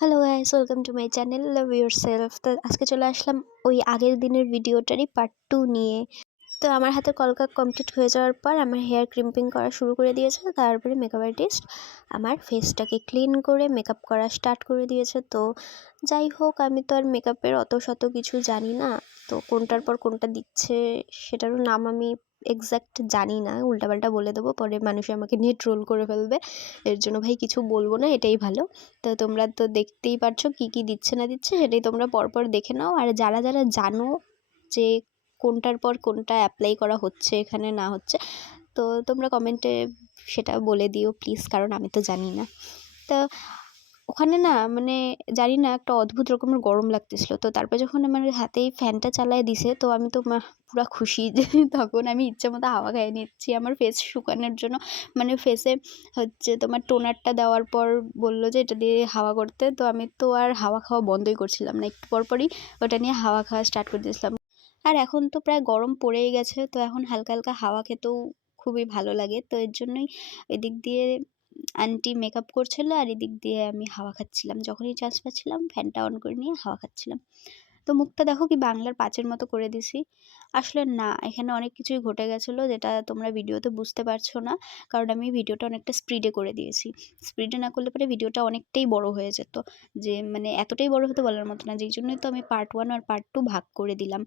Hello guys, welcome to my channel love yourself. তো আজকে চলে আসলাম ওই আগের দিনের ভিডিওটারই পার্ট 2 নিয়ে। তো আমার হাতে কলকা কমপ্লিট হয়ে যাওয়ার পর আমার হেয়ার ক্রিম্পিং করা শুরু করে দিয়েছে। তারপরে মেকআপ আর্টিস্ট আমার ফেসটাকে ক্লিন করে মেকআপ করা স্টার্ট করে দিয়েছে। তো যাই হোক, আমি তো আর মেকআপের অত শত কিছু জানি না, তো কোনটার পর কোনটা দিচ্ছে সেটারও নাম আমি এক্স্যাক্ট জানি না। উল্টাপাল্টা বলে দেবো, পরে মানুষে আমাকে নিয়ে ট্রোল করে ফেলবে। এর জন্য ভাই কিছু বলবো না, এটাই ভালো। তো তোমরা তো দেখতেই পারছো কী কী দিচ্ছে না দিচ্ছে, সেটাই তোমরা পরপর দেখে নাও। আর যারা যারা জানো যে কোনটার পর কোনটা অ্যাপ্লাই করা হচ্ছে এখানে না হচ্ছে, তো তোমরা কমেন্টে সেটা বলে দিও প্লিজ, কারণ আমি তো জানি না। তো ওখানে না মানে জানি না, একটা অদ্ভুত রকমের গরম লাগতেছিল। তো তারপর যখন আমার হাতেই ফ্যানটা চালায় দিছে, তো আমি তো পুরা খুশি যে তখন আমি ইচ্ছে মতো হাওয়া খাইয়ে নিচ্ছি আমার ফেস শুকানোর জন্য। মানে ফেসে হচ্ছে তোমার টোনারটা দেওয়ার পর বললো যে এটা দিয়ে হাওয়া করতে, তো আমি তো আর হাওয়া খাওয়া বন্ধই করছিলাম না, একটু পরপরই ওটা নিয়ে হাওয়া খাওয়া স্টার্ট করে দিয়েছিলাম। আর এখন তো প্রায় গরম পড়েই গেছে, তো এখন হালকা হালকা হাওয়া খেতেও খুবই ভালো লাগে। তো এর জন্যই ওই দিক দিয়ে আন্টি মেকআপ করছিল আর এদিক দিয়ে আমি হাওয়া খাচ্ছিলাম। যখনই চান্স পাচ্ছিলাম ফ্যানটা অন করে নিয়ে হাওয়া খাচ্ছিলাম। তো মুখটা দেখো কি বাংলার পাঁচের মতো করে দিছি। আসলে না, এখানে অনেক কিছুই ঘটে গেছিলো যেটা তোমরা ভিডিওতে বুঝতে পারছো না, কারণ আমি ভিডিওটা অনেকটা স্পিডে করে দিয়েছি। স্পিডে না করলে পরে ভিডিওটা অনেকটাই বড় হয়ে যেত, যে মানে এতটাই বড় হতে বলার মতো না, যেই জন্যই তো আমি পার্ট 1 আর পার্ট 2 ভাগ করে দিলাম।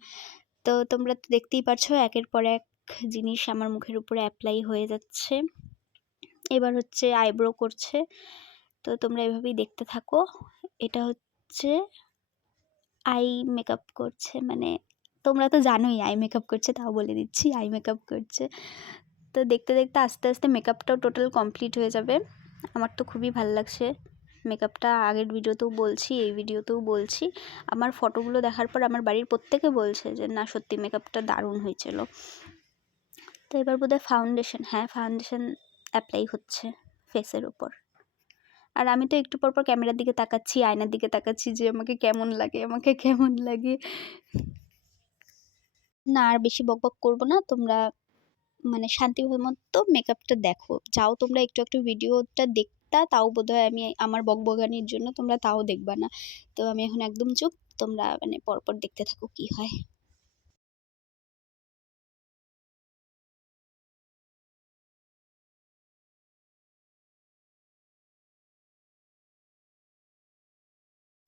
তো তোমরা তো দেখতেই পারছো একের পর এক জিনিস আমার মুখের উপরে অ্যাপ্লাই হয়ে যাচ্ছে। এবার হচ্ছে আইব্রো করছে, তো তোমরা এভাবেই দেখতে থাকো। এটা হচ্ছে আই মেকআপ করছে, মানে তোমরা তো জানোই আই মেকআপ করছে, তাও বলে দিচ্ছি আই মেকআপ করছে। তো দেখতে দেখতে আস্তে আস্তে মেকআপটাও টোটাল কমপ্লিট হয়ে যাবে। আমার তো খুবই ভালো লাগছে মেকআপটা। আগের ভিডিওতেও বলছি, এই ভিডিওতেও বলছি। আমার ফটোগুলো দেখার পর আমার বাড়ির প্রত্যেকে বলছে যে না সত্যি মেকআপটা দারুণ হয়েছিল। তো এবার বোধহয় ফাউন্ডেশন, হ্যাঁ ফাউন্ডেশন অ্যাপ্লাই হচ্ছে ফেসের উপর। আর আমি তো একটু পর পর ক্যামেরার দিকে তাকাচ্ছি, আয়নার দিকে তাকাচ্ছি যে আমাকে কেমন লাগে, আমাকে কেমন লাগে। না আর বেশি বকবক করবো না, তোমরা মানে শান্তিভাবে মতো মেকআপটা দেখো। যাও তোমরা একটু একটু ভিডিওটা দেখতা, তাও বোধহয় আমি আমার বকবকানির জন্য তোমরা তাও দেখবা না। তো আমি এখন একদম চুপ, তোমরা মানে পরপর দেখতে থাকো কি হয়।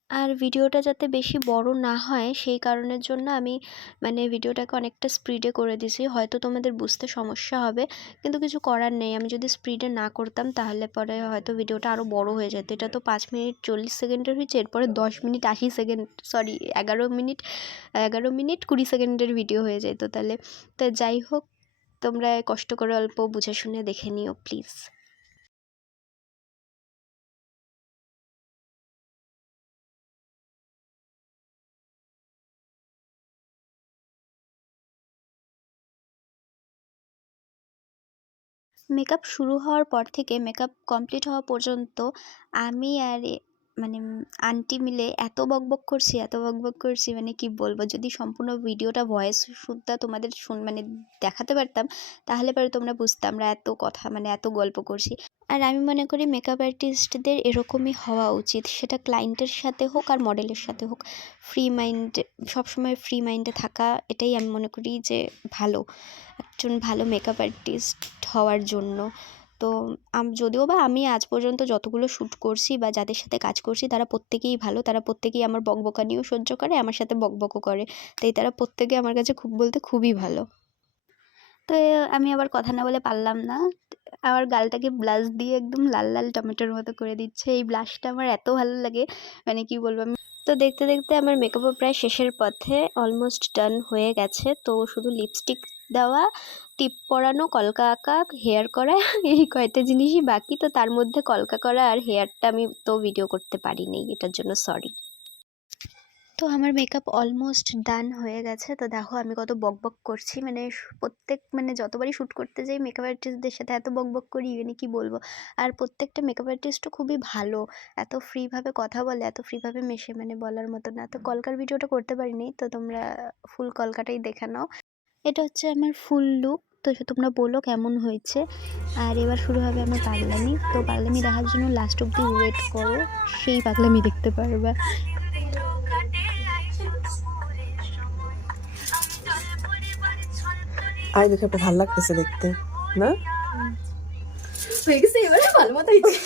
আর ভিডিওটা যাতে বেশি বড় না হয় সেই কারণের জন্য আমি মানে ভিডিওটাকে অনেকটা স্পিডে করে দিছি। হয়তো তোমাদের বুঝতে সমস্যা হবে, কিন্তু কিছু করার নেই। আমি যদি স্পিডে না করতাম তাহলে পরে হয়তো ভিডিওটা আরও বড় হয়ে যেত। এটা তো 5 মিনিট 40 সেকেন্ডের হয়েছে, এরপরে 10 মিনিট 80 সেকেন্ড, সরি 11 মিনিট 20 সেকেন্ডের ভিডিও হয়ে যেত তাহলে। তো যাই হোক, তোমরা কষ্ট করে অল্প বুঝে শুনে দেখে নিও প্লিজ। মেকআপ শুরু হওয়ার পর থেকে মেকআপ কমপ্লিট হওয়া পর্যন্ত আমি আর মানে আন্টি মিলে এত বকবক করছি, এত বকবক করছি, মানে কি বলবো। যদি সম্পূর্ণ ভিডিওটা ভয়েস শুনতে তোমাদের মানে দেখাতে পারতাম, তাহলে পরে তোমরা বুঝতে আমরা এত কথা মানে এত গল্প করছি। আর আমি মনে করি মেকআপ আর্টিস্টদের এরকমই হওয়া উচিত, সেটা ক্লায়েন্টের সাথে হোক আর মডেলের সাথে হোক। ফ্রি মাইন্ড, সবসময় ফ্রি মাইন্ডে থাকা, এটাই আমি মনে করি যে ভালো একজন ভালো মেকআপ আর্টিস্ট হওয়ার জন্য। তো যদিও বা আমি আজ পর্যন্ত যতগুলো শ্যুট করছি বা যাদের সাথে কাজ করছি তারা প্রত্যেকেই ভালো, তারা প্রত্যেকেই আমার বকবকানিও সহ্য করে, আমার সাথে বকবকও করে। তাই তারা প্রত্যেকে আমার কাছে খুব বলতে খুবই ভালো। তো আমি আবার কথা না বলে পারলাম না, আমার গালটাকে ব্লাশ দিয়ে একদম লাল লাল টমেটোর মতো করে দিচ্ছে। এই ব্লাশটা আমার এত ভালো লাগে, মানে কি বলবো আমি। তো দেখতে দেখতে আমার মেকআপও প্রায় শেষের পথে, অলমোস্ট ডান হয়ে গেছে। তো শুধু লিপস্টিক দেওয়া, টিপ পরানো, কলকা আঁকা, হেয়ার করা এই কয়টা জিনিসই বাকি। তো তার মধ্যে কলকা করা আর হেয়ারটা আমি তো ভিডিও করতে পারিনি, এটার জন্য সরি। তো আমার মেকআপ অলমোস্ট ডান হয়ে গেছে। তো দেখো আমি কত বকবক করছি, মানে প্রত্যেক মানে যতবারই শ্যুট করতে যাই মেকআপ আর্টিস্টদের সাথে এত বকবক করি, মানে কি বলবো। আর প্রত্যেকটা মেকআপ আর্টিস্টও খুবই ভালো, এত ফ্রিভাবে কথা বলে, এত ফ্রিভাবে মেশে, মানে বলার মতো না। তো কলকার ভিডিওটা করতে পারিনি, তো তোমরা ফুল কলকাটাই দেখে নাও। এটা হচ্ছে আমার ফুল লুক। তো তোমরা বলো কেমন হয়েছে। আর এবার শুরু হবে আমার পাগলামি। তো পাগলামি দেখার জন্য লাস্ট অব্দি ওয়েট করো, সেই পাগলামি দেখতে পারবা। আই মেকআপটা ভালো লাগতেছে দেখতে না? এবারে ভালো মতো হয়েছে।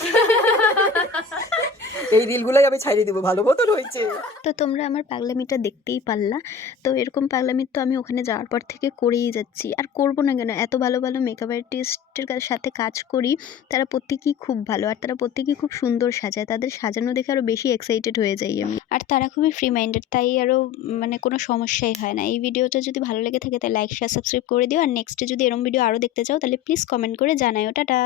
এই রিলগুলাই আমি ছাইড়ে দিব, ভালো মতন হয়েছে। তো তোমরা আমার পাগলামিটা দেখতেই পারলা। তো এরকম পাগলামি তো আমি ওখানে যাওয়ার পর থেকে করেই যাচ্ছি, আর করবো না কেন। এত ভালো ভালো মেকআপ আর্টিস্টের সাথে কাজ করি, তারা প্রত্যেকেই খুব ভালো, আর তারা প্রত্যেকেই খুব সুন্দর সাজায়। তাদের সাজানো দেখে আরও বেশি এক্সাইটেড হয়ে যাই আমি। আর তারা খুবই ফ্রি মাইন্ডেড, তাই আরও মানে কোনো সমস্যাই হয় না। এই ভিডিওটা যদি ভালো লেগে থাকে তাহলে লাইক শেয়ার সাবস্ক্রাইব করে দিও। আর নেক্সটে যদি এরকম ভিডিও আরও দেখতে চাও তাহলে প্লিজ কমেন্ট করে জানাও। টাটা।